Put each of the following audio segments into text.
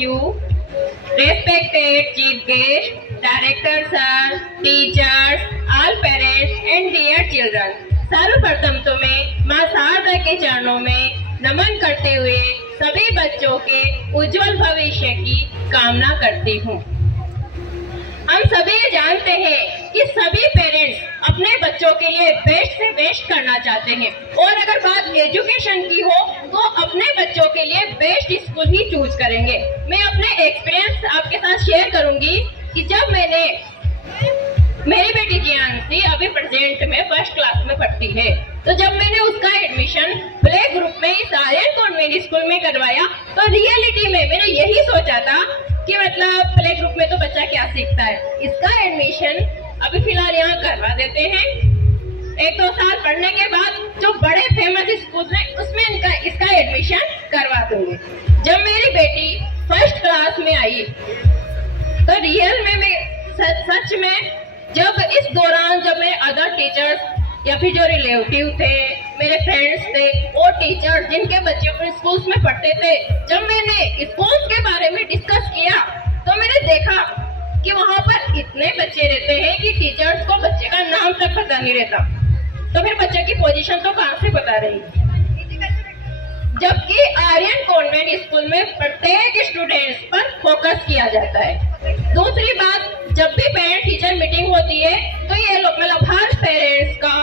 You, respected chief guest, director sir, teachers, all parents and dear children. सर्वप्रथम तो मैं माँ शारदा के चरणों में नमन करते हुए सभी बच्चों के उज्जवल भविष्य की कामना करती हूँ। हम सभी जानते हैं कि सभी पेरेंट्स अपने बच्चों के लिए बेस्ट से बेस्ट करना चाहते हैं और अगर बात एजुकेशन की हो तो अपने बच्चों के लिए बेस्ट स्कूल ही चूज करेंगे। मैं अपने एक्सपीरियंस आपके साथ शेयर करूंगी कि जब मैंने मेरी बेटी जियांशी अभी प्रेजेंट में फर्स्ट क्लास में पढ़ती है, तो जब मैंने उसका एडमिशन प्ले ग्रुप में इस आर्यन कॉन्वेंट स्कूल में करवाया तो रियलिटी में मैंने यही सोचा था कि मतलब प्ले ग्रुप में तो बच्चा क्या सीखता है, इसका एडमिशन अभी फिलहाल यहाँ करवा देते हैं। 1-2 साल पढ़ने के बाद जो बड़े फेमस स्कूल है उसमें इसका एडमिशन करवा दूंगी। जब मेरी बेटी फर्स्ट क्लास में आई तो रियल में मैं सच में जब इस दौरान जब मैं अदर टीचर्स या फिर जो रिलेटिव थे, मेरे फ्रेंड्स थे और टीचर्स जिनके बच्चे अपने स्कूल्स में पढ़ते थे, जब मैंने स्कूल्स के बारे में डिस्कस किया तो मैंने देखा कि वहाँ पर इतने बच्चे रहते हैं कि टीचर्स को बच्चे का नाम तक पता नहीं रहता, तो फिर बच्चे की पोजीशन तो कहाँ से बता रही। जबकि आर्यन कॉन्वेंट स्कूल में प्रत्येक स्टूडेंट्स पर फोकस किया जाता है। दूसरी बात, जब भी पेरेंट टीचर मीटिंग होती है तो ये लोग मतलब हर पेरेंट्स का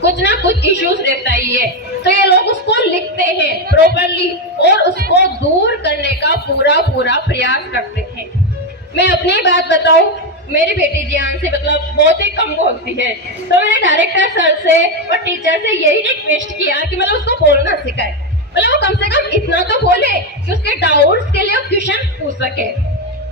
कुछ ना कुछ इश्यूज रहता ही है, तो ये लोग उसको लिखते हैं प्रॉपरली और उसको दूर करने का पूरा प्रयास करते हैं। मैं अपनी बात बताऊं, मेरी बेटी जियांशी मतलब बहुत ही कम बोलती है, तो मैंने डायरेक्टर सर से और टीचर से यही रिक्वेस्ट किया कि मतलब उसको बोलना सिखाए, मतलब वो कम से कम इतना तो बोले कि उसके डाउट्स के लिए क्वेश्चन पूछ सके।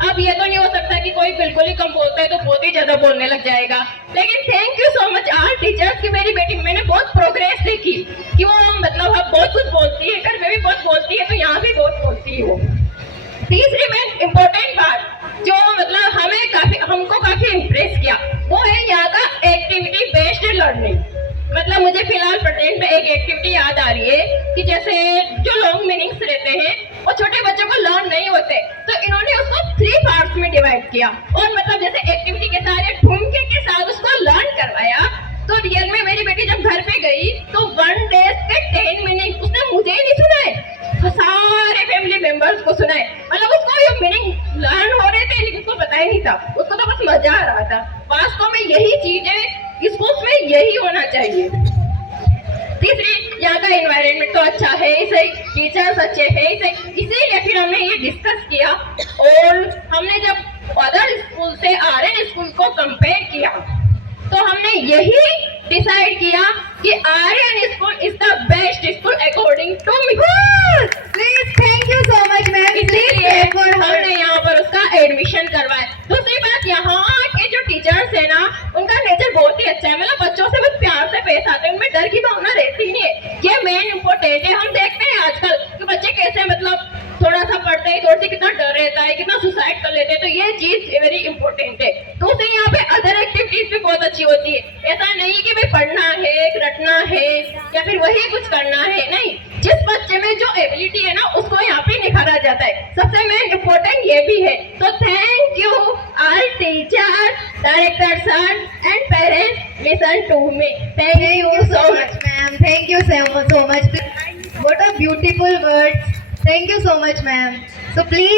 अब ये तो नहीं हो सकता कि कोई बिल्कुल ही कम बोलता है तो बहुत ही ज्यादा बोलने लग जाएगा, लेकिन thank you so much all teachers की मेरी बेटी मैंने बहुत प्रोग्रेस देखी कि वो मतलब अब बहुत कुछ बोलती है, घर में भी बहुत बोलती है, तो यहाँ भी बहुत बोलती है वो। तीसरी में इम्पोर्टेंट बात जो मतलब हमको काफी इम्प्रेस किया वो है यहाँ का एक्टिविटी बेस्ड लर्निंग। मतलब मुझे फिलहाल प्रेजेंट में एक एक्टिविटी याद आ रही है कि जैसे जो लॉन्ग मीनिंग्स रहते हैं वो छोटे बच्चों को लर्न नहीं होते, तो इन्होंने उसको 3 पार्ट्स में डिवाइड किया और मतलब जैसे एक्टिविटी के साथ ठुमके के साथ उसको लर्न करवाया। तो रियल में मेरी बेटी जब घर पे गई तो 1 डे के 10 मीनिंग उसने मुझे ही नहीं सुनाए, तो सारे फैमिली मेंबर्स को सुनाए। मतलब उसको ये मीनिंग लर्न हो रहे थे लेकिन उसको पता ही नहीं था, उसको तो बस मजा आ रहा था। वास्तव में यही चीजें स्कूल्स में यही होना चाहिए। तीसरी, यहाँ का एनवायरनमेंट तो अच्छा है ही सही, टीचर्स अच्छे हैं ही सही, इसीलिए फिर हमने ये डिस्कस किया और हमने जब अदर स्कूल से आर्यन स्कूल को कंपेयर किया तो हमने यही डिसाइड किया कि Aryan school is the best school according to me. Please, thank you so much, ma'am. इसलिए हमने यहाँ पर उसका एडमिशन करवाया। दूसरी बात, यहाँ के जो टीचर्स है ना उनका नेचर बहुत ही अच्छा है, मतलब बच्चों से बहुत प्यार से पेश आते हैं, उनमें डर की भावना रहती नहीं है, ये मेन इम्पोर्टेंट है। हम देखते हैं आजकल कि बच्चे कैसे मतलब थोड़ा सा पढ़ते ही थोड़ी सी कितना डर रहता है, कितना सुसाइड कर लेते हैं, तो ये चीज वेरी इंपॉर्टेंट है। दूसरी, यहाँ पे अदर एक्टिविटीज भी बहुत अच्छी होती है, ऐसा नहीं कि भाई पढ़ना है रटना है या फिर वही कुछ करना है, नहीं, जिस बच्चे में जो एबिलिटी है ना उसको यहाँ पे निखारा जाता है। सबसे मेन इम्पोर्टेंट ये भी है। तो thank you all teachers, director sir and parents, listen to me. Thank you so much Ma'am. Thank you so much. What a beautiful words. Thank you so much, ma'am. So please.